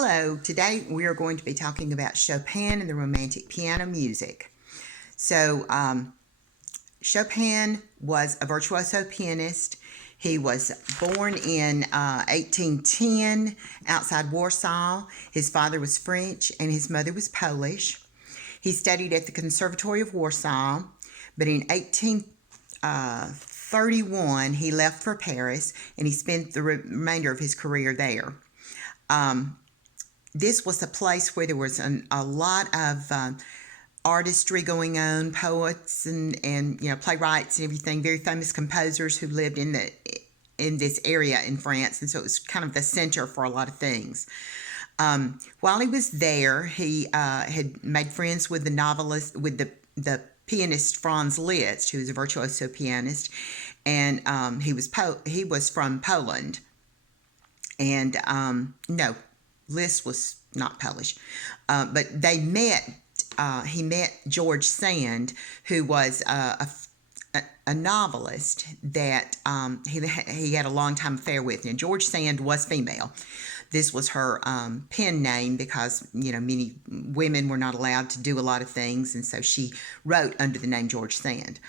Hello, today we are going to be talking about Chopin and the Romantic piano music. Chopin was a virtuoso pianist. He was born in 1810 outside Warsaw. His father was French and his mother was Polish. He studied at the Conservatory of Warsaw, but in 1831 he left for Paris and he spent the remainder of his career there. This was a place where there was a lot of artistry going on, poets and playwrights and everything, very famous composers who lived in this area in France, and so it was kind of the center for a lot of things. While he was there, he had made friends with the pianist Franz Liszt, who was a virtuoso pianist, and he was from Poland, and no. Liszt was not Polish, but they met. He met George Sand, who was a novelist that he had a long-time affair with. And George Sand was female. This was her pen name because many women were not allowed to do a lot of things, and so she wrote under the name George Sand.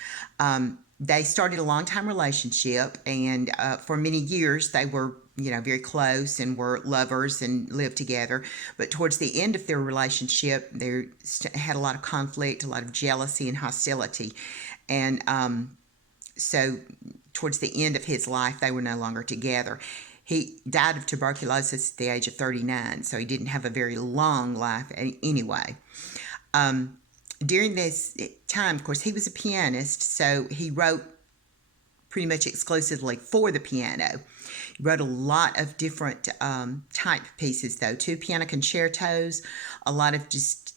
They started a long-time relationship, and for many years they were very close and were lovers and lived together. But towards the end of their relationship, they had a lot of conflict, a lot of jealousy and hostility. And so towards the end of his life, they were no longer together. He died of tuberculosis at the age of 39, so he didn't have a very long life anyway. During this time, of course, he was a pianist, so he wrote pretty much exclusively for the piano. He wrote a lot of different type pieces, though. 2 piano concertos, a lot of just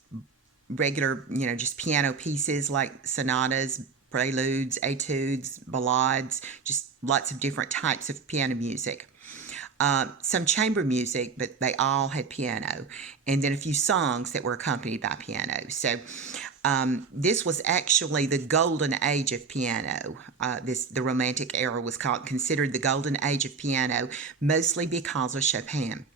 regular, just piano pieces like sonatas, preludes, etudes, ballades, just lots of different types of piano music. Some chamber music, but they all had piano, and then a few songs that were accompanied by piano. So this was actually the golden age of piano. The Romantic era was considered the golden age of piano, mostly because of Chopin.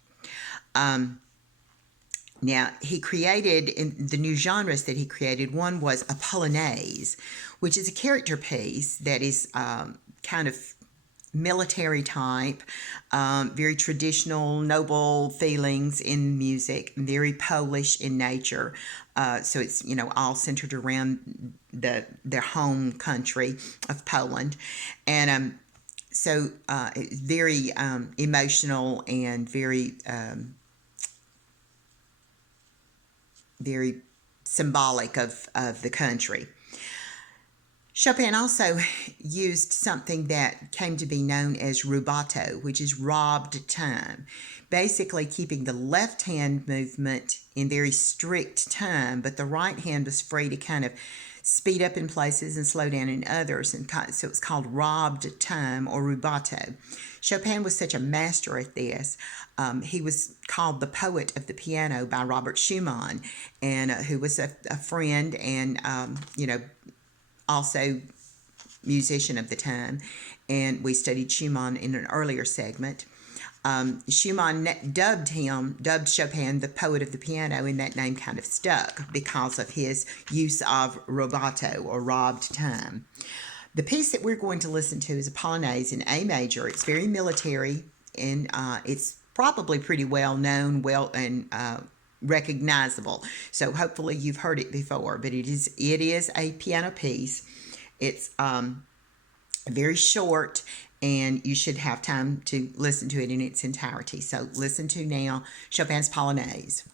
Now, he created, in the new genres that he created, one was a polonaise, which is a character piece that is kind of military type, very traditional, noble feelings in music, very Polish in nature. So it's, all centered around their home country of Poland. And so it's very emotional and very symbolic of the country. Chopin also used something that came to be known as rubato, which is robbed time, basically keeping the left hand movement in very strict time, but the right hand was free to kind of speed up in places and slow down in others, and so it's called robbed time or rubato. Chopin was such a master at this. He was called the poet of the piano by Robert Schumann, and who was a friend and also musician of the time, and we studied Schumann in an earlier segment. Schumann dubbed Chopin the poet of the piano, and that name kind of stuck because of his use of rubato or robbed time. The piece that we're going to listen to is a polonaise in A major. It's very military, and it's probably pretty well known, and recognizable. So hopefully you've heard it before, but it is a piano piece. It's very short, and you should have time to listen to it in its entirety. So listen to now Chopin's Polonaise.